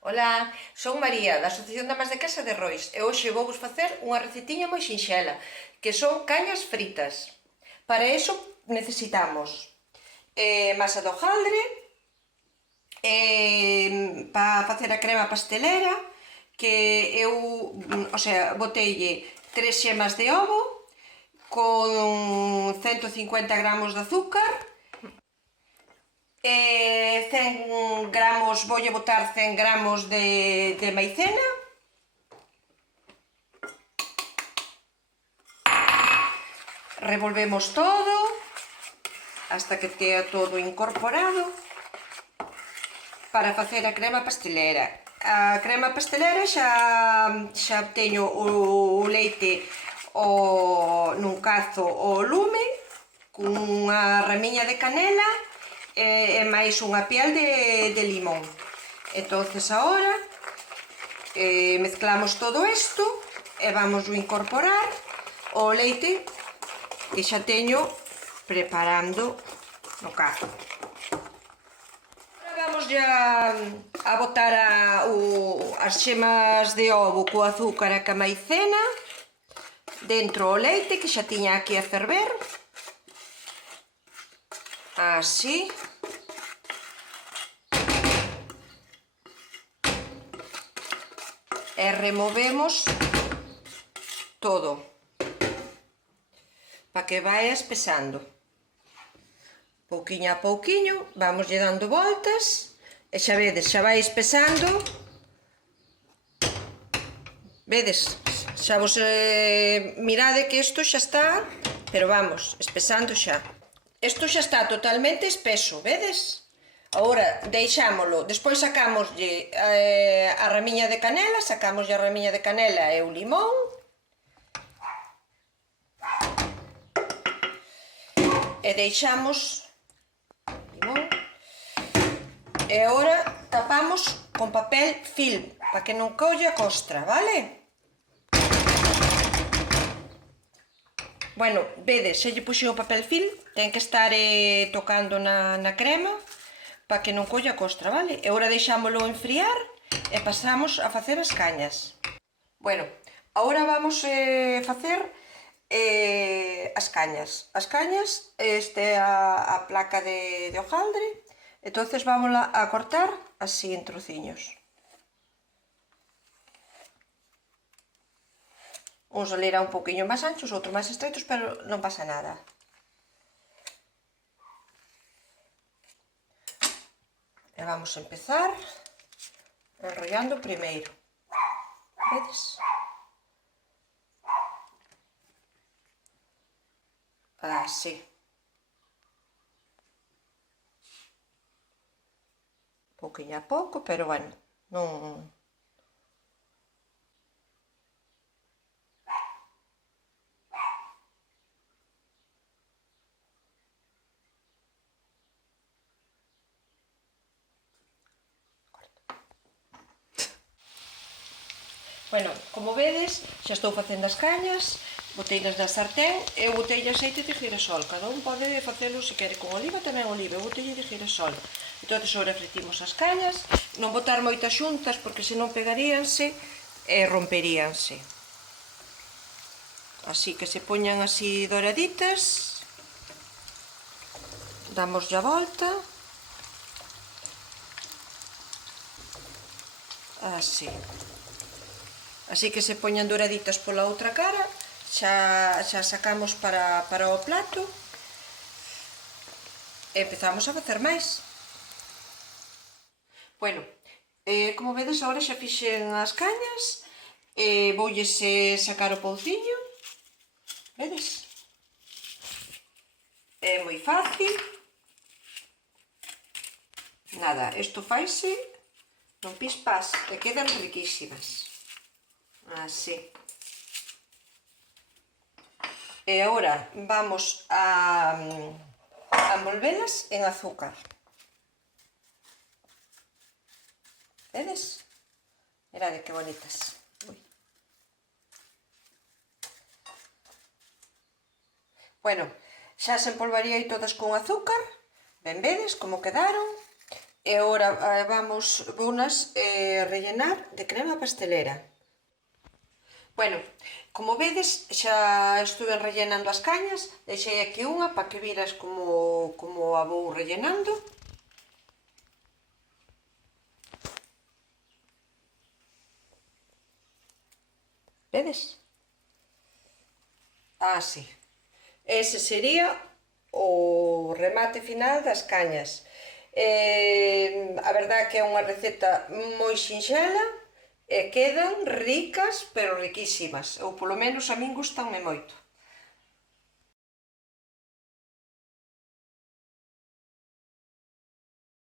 Ola, son María, da Asociación de Amas de Casa de Rois e hoxe vou vos facer unha recetiña moi sinxela, que son cañas fritas. Para iso necesitamos masa de hojaldre, para facer a crema pastelera, que eu, boteille 3 xemas de ovo con 150 gramos de azúcar, 100 gramos, voulle botar 100 gramos de maicena, revolvemos todo hasta que tea todo incorporado para facer a crema pastelera. A crema pastelera xa teño o leite nun cazo ao lume, cunha ramiña de canela e máis unha piel de limón. Entonces agora mezclamos todo isto e vamos a incorporar o leite que xa teño preparando no cazo. Agora vamos a botar as xemas de ovo co azúcar e ca maicena dentro o leite que xa tiña aquí a ferver, así. E removemos todo para que vai espesando. Pouquiño a pouquiño vamos lle dando voltas e xa vedes, xa vai espesando. Vedes? Xa vos mirade que isto xa está, pero vamos, espesando xa. Isto xa está totalmente espeso, vedes? Agora deixámolo, despois sacámoslle a ramiña de canela, sacámoslle a ramiña de canela e o limón. E deixamos limón. E agora tapamos con papel film para que non colla costra, vale? Bueno, vedes, xa lle puxen o papel film, ten que estar tocando na crema para que non colla costra, vale? E agora deixámolo enfriar e pasamos a facer as cañas. Bueno, agora vamos facer as cañas. As cañas, este é a placa de hojaldre, entonces vámola a cortar así en trociños. Uns salirá un poquinho máis anchos, outros máis estreitos, pero non pasa nada. E vamos a empezar enrollando primeiro. Vedes? Así. Pouquiño a pouco, pero bueno, non... Bueno, como vedes, xa estou facendo as cañas, boteinas na sartén e eu botei aceite de girasol. Cada un pode facelo se quere con oliva, tamén oliva, eu botei de girasol. Entón, agora fretimos as cañas, non botar moitas xuntas porque senón pegaríanse e romperíanse. Así que se poñan así doraditas, damos a volta, así. Así que se poñan doraditas pola outra cara, xa sacamos para o plato e empezamos a facer máis. Bueno, como vedes, agora xa fixen as cañas, voulles sacar o pouciño, vedes? É moi fácil. Nada, isto faise non pispas e quedan riquísimas. Así. E agora vamos a envolvelas en azúcar. Vedes? Mirade que bonitas. Bueno, xa se empolvaría todas con azúcar. Ben vedes como quedaron. E agora vounas rellenar de crema pastelera. Bueno, como vedes, xa estuve rellenando as cañas, deixei aquí unha para que viras como a vou rellenando. Vedes? Así. Ese sería o remate final das cañas. A verdade que é unha receta moi sinxela e quedan ricas, pero riquísimas. Ou polo menos a min gustanme moito.